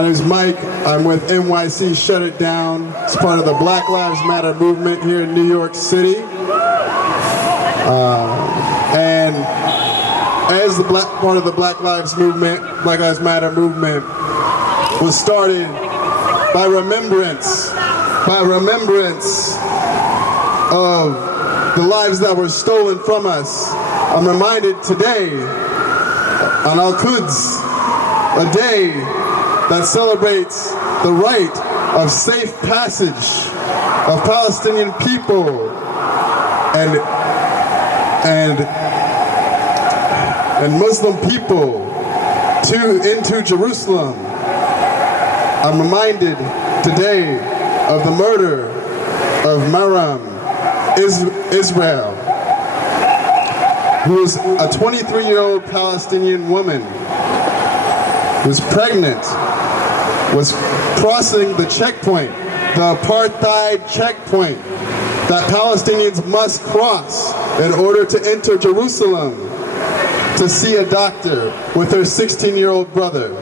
My name is Mike. I'm with NYC Shut It Down. It's part of the Black Lives Matter movement here in New York City. And as the part of the Black Lives Matter movement was started by remembrance of the lives that were stolen from us. I'm reminded today on Al-Quds, a day that celebrates the right of safe passage of Palestinian people and Muslim people into Jerusalem. I'm reminded today of the murder of Maram Israel, who is a 23-year-old Palestinian woman who was pregnant, was crossing the checkpoint, the apartheid checkpoint that Palestinians must cross in order to enter Jerusalem to see a doctor with her 16-year-old brother.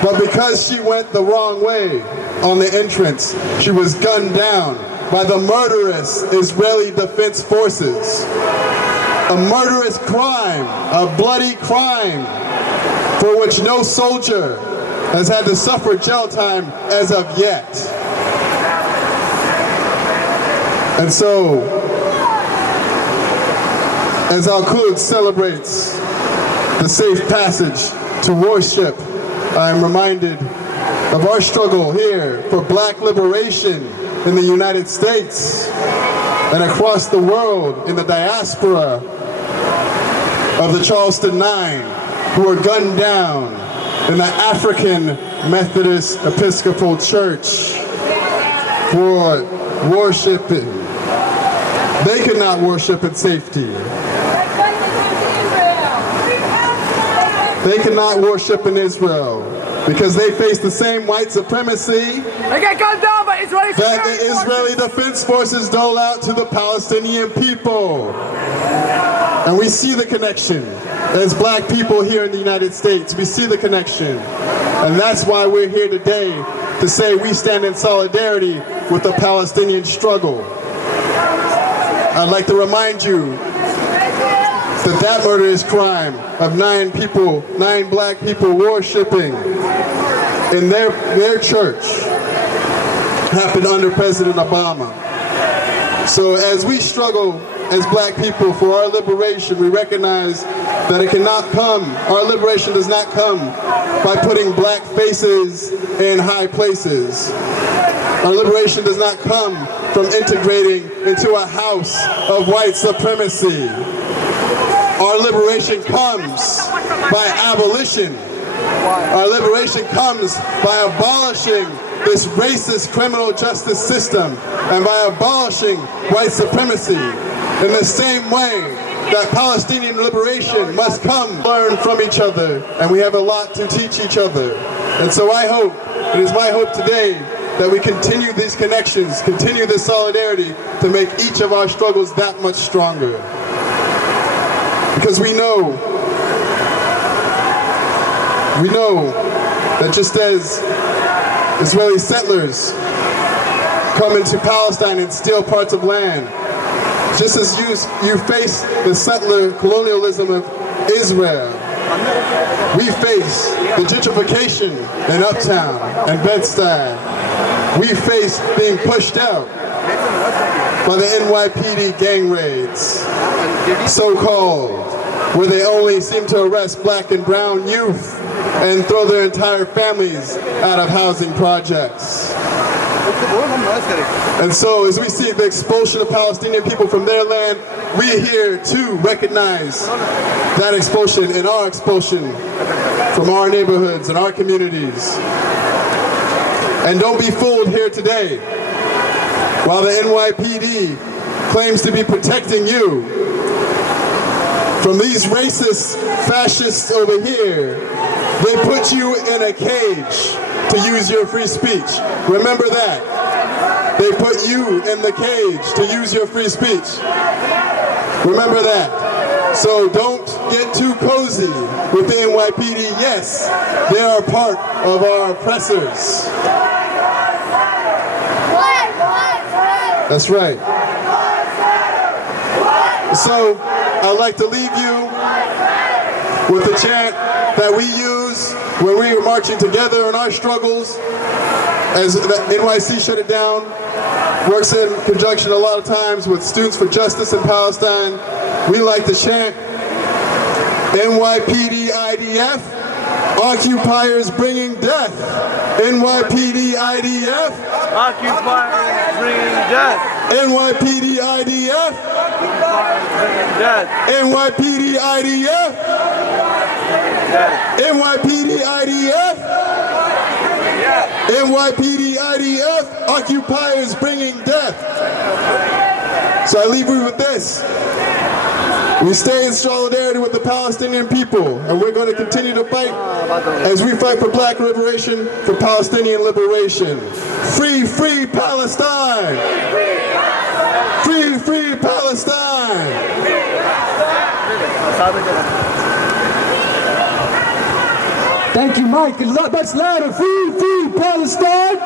But because she went the wrong way on the entrance, she was gunned down by the murderous Israeli Defense Forces. A murderous crime, a bloody crime, for which no soldier has had to suffer jail time as of yet. And so, as Al-Quds celebrates the safe passage to worship, I am reminded of our struggle here for black liberation in the United States and across the world in the diaspora of the Charleston Nine, who were gunned down in the African Methodist Episcopal Church for worshiping. They could not worship in safety. They could not worship in Israel because they face the same white supremacy that the Israeli Defense Forces dole out to the Palestinian people. And we see the connection. As black people here in the United States, we see the connection. And that's why we're here today to say we stand in solidarity with the Palestinian struggle. I'd like to remind you that murderous crime of 9 black people worshiping in their church happened under President Obama. So as we struggle as black people for our liberation, we recognize that it cannot come, our liberation does not come by putting black faces in high places. Our liberation does not come from integrating into a house of white supremacy. Our liberation comes by abolition. Our liberation comes by abolishing this racist criminal justice system and by abolishing white supremacy in the same way that Palestinian liberation must come, learn from each other, and we have a lot to teach each other. And so it is my hope today that we continue these connections, continue this solidarity to make each of our struggles that much stronger. Because we know that just as Israeli settlers come into Palestine and steal parts of land, just as you face the settler colonialism of Israel, we face the gentrification in Uptown and Bed-Stuy. We face being pushed out by the NYPD gang raids, so-called, where they only seem to arrest black and brown youth and throw their entire families out of housing projects. And so as we see the expulsion of Palestinian people from their land, we here too recognize that expulsion and our expulsion from our neighborhoods and our communities. And don't be fooled here today. While the NYPD claims to be protecting you from these racist fascists over here, they put you in a cage to use your free speech. Remember that. They put you in the cage to use your free speech. Remember that. So don't get too cozy with the NYPD. Yes, they are part of our oppressors. That's right. So I'd like to leave you with the chant that we use when we are marching together in our struggles. As the NYC Shut It Down works in conjunction a lot of times with Students for Justice in Palestine, we like to chant NYPD IDF, occupiers bringing death. NYPD IDF, occupiers bringing death. NYPD IDF, NYPD IDF, NYPD IDF, NYPD IDF, occupiers bringing death. So I leave you with this. We stay in solidarity with the Palestinian people, and we're going to continue to fight as we fight for black liberation, for Palestinian liberation. Free, free Palestine! Free, free Palestine! Thank you, Mike. Much louder. Free, free Palestine!